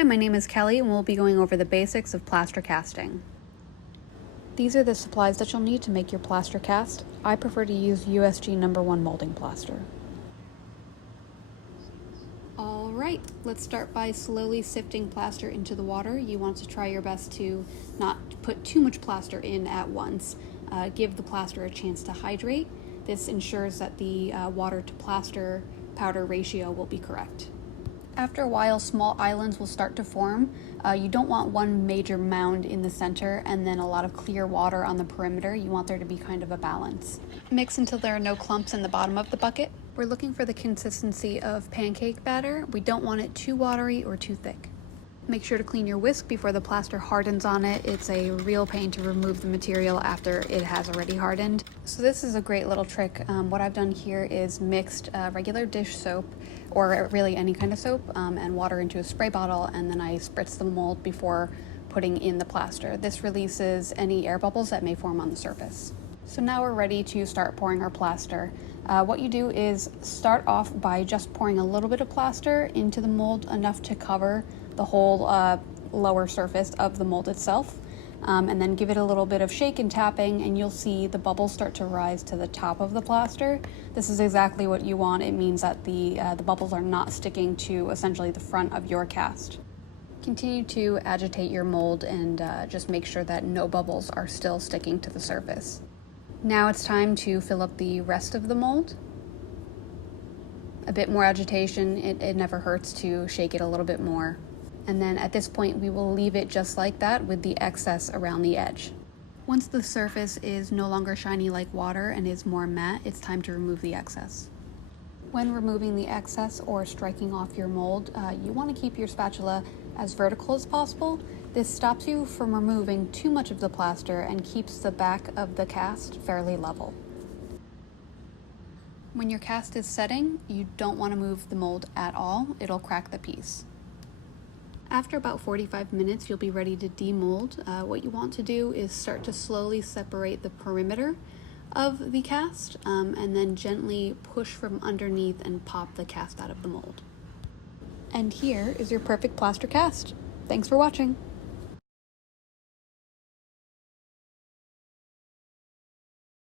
Hi, my name is Kelly and we'll be going over the basics of plaster casting. These are the supplies that you'll need to make your plaster cast. I prefer to use USG #1 molding plaster. Alright, let's start by slowly sifting plaster into the water. You want to try your best to not put too much plaster in at once. Give the plaster a chance to hydrate. This ensures that the water to plaster powder ratio will be correct. After a while, small islands will start to form. You don't want one major mound in the center and then a lot of clear water on the perimeter. You want there to be kind of a balance. Mix until there are no clumps in the bottom of the bucket. We're looking for the consistency of pancake batter. We don't want it too watery or too thick. Make sure to clean your whisk before the plaster hardens on it. It's a real pain to remove the material after it has already hardened. So this is a great little trick. What I've done here is mixed regular dish soap, or really any kind of soap, and water into a spray bottle, and then I spritz the mold before putting in the plaster. This releases any air bubbles that may form on the surface. So now we're ready to start pouring our plaster. What you do is start off by just pouring a little bit of plaster into the mold, enough to cover the whole lower surface of the mold itself, and then give it a little bit of shake and tapping, and you'll see the bubbles start to rise to the top of the plaster. This is exactly what you want. It means that the bubbles are not sticking to essentially the front of your cast. Continue to agitate your mold and just make sure that no bubbles are still sticking to the surface. Now it's time to fill up the rest of the mold. A bit more agitation, it never hurts to shake it a little bit more. And then at this point we will leave it just like that with the excess around the edge. Once the surface is no longer shiny like water and is more matte, it's time to remove the excess. When removing the excess or striking off your mold, you want to keep your spatula as vertical as possible. This stops you from removing too much of the plaster and keeps the back of the cast fairly level. When your cast is setting, you don't want to move the mold at all. It'll crack the piece. After about 45 minutes, you'll be ready to demold. What you want to do is start to slowly separate the perimeter of the cast, and then gently push from underneath and pop the cast out of the mold. And here is your perfect plaster cast. Thanks for watching.